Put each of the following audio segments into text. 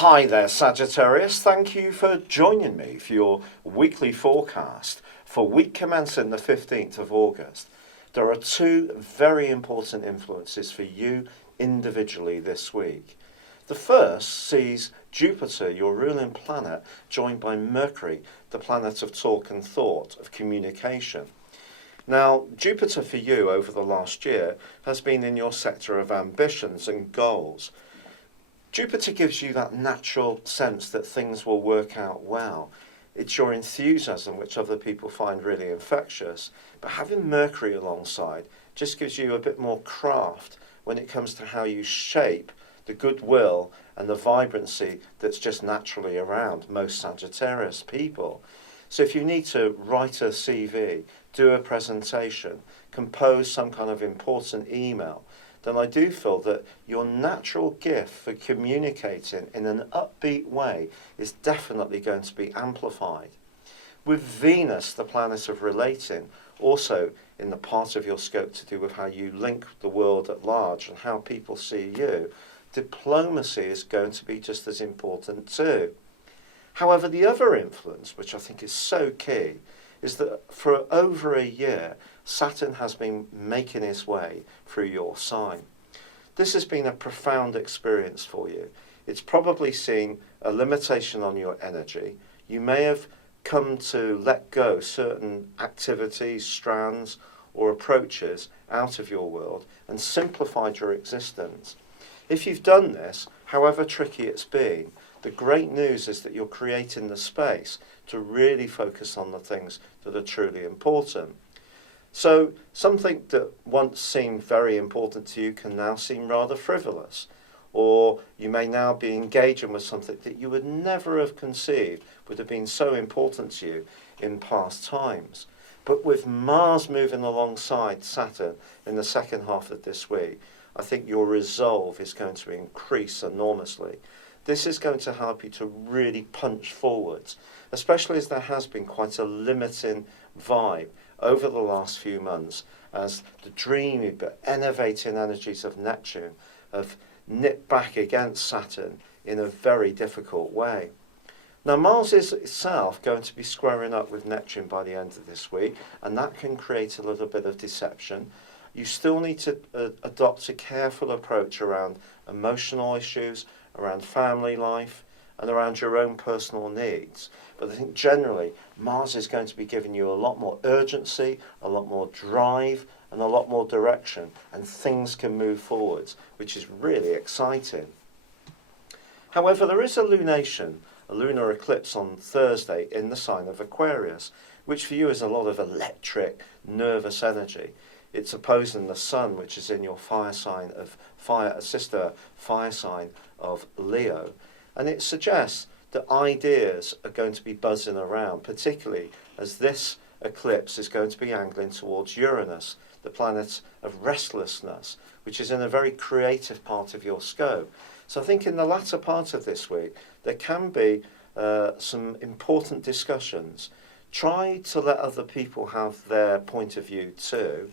Hi there, Sagittarius. Thank you for joining me for your weekly forecast for week commencing the 15th of August. There are two very important influences for you individually this week. The first sees Jupiter, your ruling planet, joined by Mercury, the planet of talk and thought, of communication. Now, Jupiter for you over the last year has been in your sector of ambitions and goals. Jupiter gives you that natural sense that things will work out well. It's your enthusiasm which other people find really infectious, but having Mercury alongside just gives you a bit more craft when it comes to how you shape the goodwill and the vibrancy that's just naturally around most Sagittarius people. So if you need to write a CV, do a presentation, compose some kind of important email, then I do feel that your natural gift for communicating in an upbeat way is definitely going to be amplified. With Venus, the planet of relating, also in the part of your scope to do with how you link the world at large and how people see you, diplomacy is going to be just as important too. However, the other influence, which I think is so key, is that for over a year, Saturn has been making his way through your sign. This has been a profound experience for you. It's probably seen a limitation on your energy. You may have come to let go certain activities, strands, or approaches out of your world and simplified your existence. If you've done this, however tricky it's been, the great news is that you're creating the space to really focus on the things that are truly important. So something that once seemed very important to you can now seem rather frivolous, or you may now be engaging with something that you would never have conceived would have been so important to you in past times. But with Mars moving alongside Saturn in the second half of this week, I think your resolve is going to increase enormously. This is going to help you to really punch forwards, especially as there has been quite a limiting vibe over the last few months as the dreamy but enervating energies of Neptune have nipped back against Saturn in a very difficult way. Now, Mars is itself going to be squaring up with Neptune by the end of this week, and that can create a little bit of deception. You still need to adopt a careful approach around emotional issues, around family life, and around your own personal needs. But I think generally, Mars is going to be giving you a lot more urgency, a lot more drive, and a lot more direction, and things can move forwards, which is really exciting. However, there is a lunation, a lunar eclipse on Thursday in the sign of Aquarius, which for you is a lot of electric, nervous energy. It's opposing the Sun, which is in your fire sign of fire, sister fire sign of Leo, and it suggests that ideas are going to be buzzing around, particularly as this eclipse is going to be angling towards Uranus, the planet of restlessness, which is in a very creative part of your scope. So I think in the latter part of this week, there can be some important discussions. Try to let other people have their point of view too,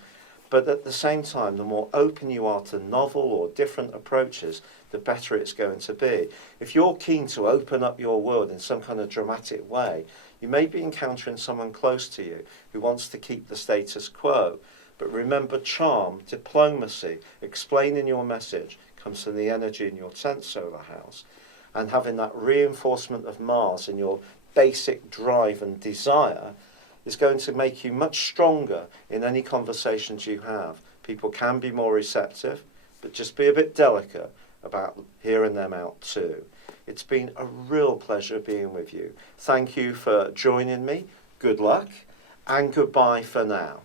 but at the same time, the more open you are to novel or different approaches, the better it's going to be. If you're keen to open up your world in some kind of dramatic way, you may be encountering someone close to you who wants to keep the status quo. But remember, charm, diplomacy, explaining your message comes from the energy in your 10th solar house. And having that reinforcement of Mars in your basic drive and desire is going to make you much stronger in any conversations you have. People can be more receptive, but just be a bit delicate about hearing them out too. It's been a real pleasure being with you. Thank you for joining me. Good luck and goodbye for now.